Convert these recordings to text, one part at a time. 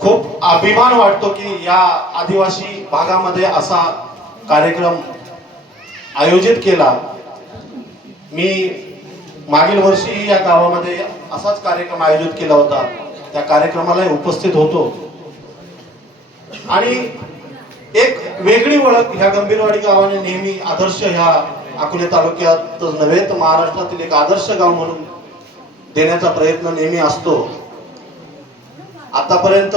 खूप अभिमान वाटतो की या आदिवासी भागामध्ये असा कार्यक्रम आयोजित केला. मी मागील वर्षी या गावामध्ये असाच कार्यक्रम आयोजित केला होता. त्या कार्यक्रमाला उपस्थित होतो. आणि एक वेगळी ओळख ह्या गंभीरवाडी गावाने नेहमी आदर्श ह्या अकोले तालुक्यातच नव्हे तर महाराष्ट्रातील एक आदर्श गाव म्हणून देण्याचा प्रयत्न नेहमी असतो. आतापर्यंत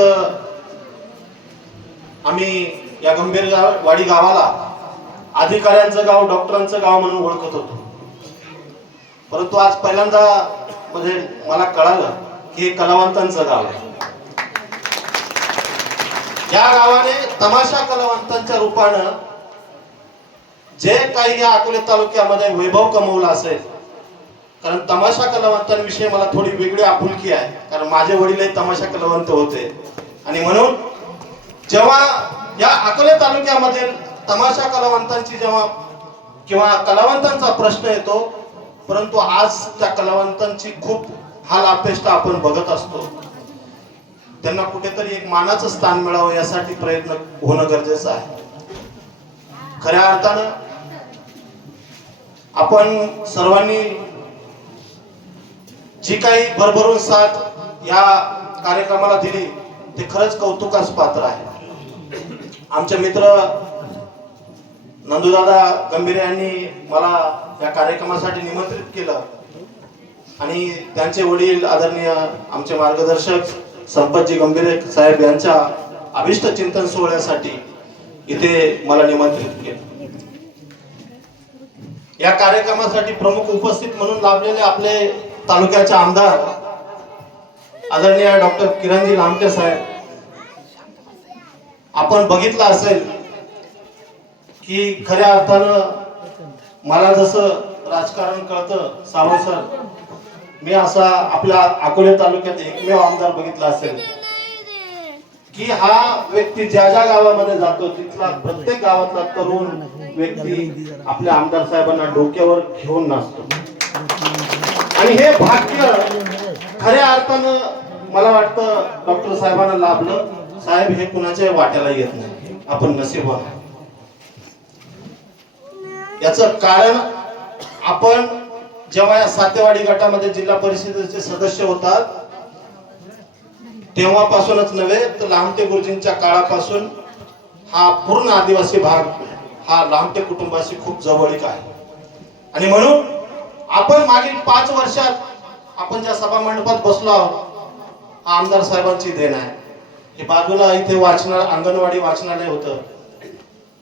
आम्ही या गंभीर गाव- वाडी गावाला अधिकाऱ्यांचं गाव डॉक्टरांचं गाव म्हणून ओळखत होतो. परंतु आज पहिल्यांदा म्हणजे मला कळालं की हे कलावंतांचं गाव आहे. या गावाने तमाशा कलावंतांच्या रूपानं जे काही या अकोले तालुक्यामध्ये वैभव कमवला असेल कारण तमाशा कलावंतांविषयी मला थोडी वेगळी आपुलकी आहे. कारण माझे वडीलही तमाशा कलावंत होते. आणि म्हणून जेव्हा या अकोले तालुक्यामध्ये तमाशा कलावंतांची जेव्हा किंवा कलावंतांचा प्रश्न येतो परंतु आज त्या कलावंतांची खूप हाल अपेष्टा आपण बघत असतो. त्यांना कुठेतरी एक मानाचं स्थान मिळावं यासाठी प्रयत्न होणं गरजेचं आहे. खऱ्या अर्थानं आपण सर्वांनी जी काही भरभरून साथ या कार्यक्रमाला दिली ते खरंच कौतुकास पात्र आहे. आमचे मित्र नंदूदादा गंभीर यांनी मला या कार्यक्रमासाठी निमंत्रित केलं. आणि त्यांचे वडील आदरणीय आमचे मार्गदर्शक संपतजी गंभीर साहेब यांच्या अभिष्ट चिंतन सोहळ्यासाठी इथे मला निमंत्रित केलं. या कार्यक्रमासाठी प्रमुख उपस्थित म्हणून लाभलेले आपले तालुक्याचे आमदार आदरणीय डॉक्टर किरणजी लामटे साहेब आपण बघितलं असेल की खऱ्या अर्थानं मला जसं राजकारण कळतं सावंत सर मी असा आपल्या अकोले तालुक्यात एकमेव आमदार बघितला असेल की हा व्यक्ती ज्या ज्या गावामध्ये जातो तिथला प्रत्येक गावातला तरुण व्यक्ती आपल्या आमदार साहेबांना डोक्यावर घेऊन नाचतो. आणि हे भाग्य खऱ्या अर्थानं मला वाटतं डॉक्टर साहेबांना लाभलं. साहेब हे कुणाच्या वाट्याला येत नाही. आपण नसीब याच कारण आपण जेव्हा या सातेवाडी गटामध्ये जिल्हा परिषदेचे सदस्य होतात तेव्हापासूनच नव्हे तर लांबटे गुरुजींच्या काळापासून हा पूर्ण आदिवासी भाग हा लांबटे कुटुंबाशी खूप जवळीक आहे. आणि म्हणून आपण मागील पाच वर्षात आपण ज्या सभा मंडपात बसलो आहोत हा आमदार साहेबांची देण आहे. हे बाजूला इथे वाचना अंगणवाडी वाचनालय होतं.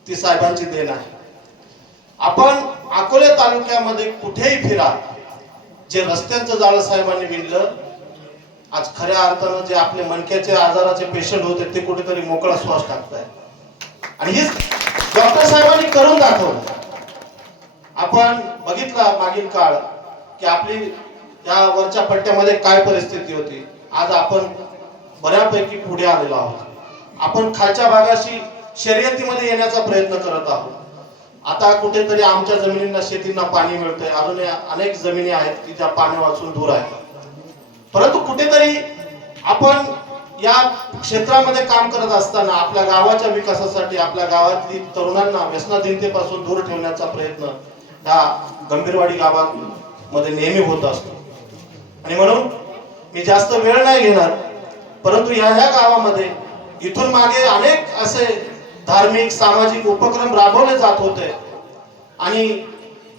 ती साहेबांची देण आहे. आपण अकोले तालुक्यामध्ये कुठेही फिरा जे रस्त्यांचं जाळं साहेबांनी विणलं आज खऱ्या अर्थानं जे आपले मनक्याचे आजाराचे पेशंट होते ते कुठेतरी मोकळा श्वास टाकताय आणि हेच डॉक्टर साहेबांनी करून दाखवलं. आपण बघितला मागील काळ की आपली या वरच्या पट्ट्यामध्ये काय परिस्थिती होती. आज आपण बऱ्यापैकी पुढे आलेलो आहोत. आपण खालच्या भागाशी शर्यतीमध्ये येण्याचा प्रयत्न करत आहोत. आता कुठेतरी आमच्या जमिनींना शेतींना पाणी मिळतंय. अजून अनेक जमिनी आहेत की त्या पाणी वाचून दूर आहेत. परंतु कुठेतरी आपण या क्षेत्रामध्ये काम करत असताना आपल्या गावाच्या विकासासाठी आपल्या गावातली तरुणांना व्यसनाधीनतेपासून दूर ठेवण्याचा प्रयत्न ह्या गंभीरवाडी गावामध्ये नेहमी होत असतो. आणि म्हणून मी जास्त वेळ नाही घेणार परंतु ह्या ह्या गावामध्ये इथून मागे अनेक असे धार्मिक सामाजिक उपक्रम राबवले जात होते. आणि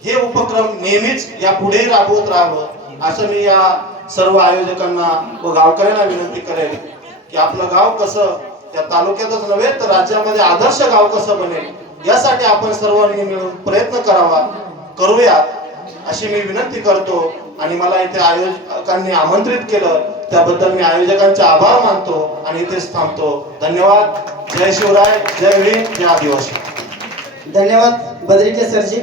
हे उपक्रम नेहमीच या पुढे राबवत राहावं असं मी या सर्व आयोजकांना व गावकऱ्यांना विनंती करेन की आपलं गाव कसं त्या तालुक्यातच नव्हे तर राज्यामध्ये आदर्श गाव कसं बनेल यासाठी आपण सर्वांनी मिळून प्रयत्न करावा. करूयात अशी मी विनंती करतो. आणि मला इथे आयोजकांनी आमंत्रित केलं त्याबद्दल मी आयोजकांचे आभार मानतो आणि इथेच थांबतो. धन्यवाद. जय शिवराय जय भीम जय आदिवासी. धन्यवाद बद्रीके सरजी.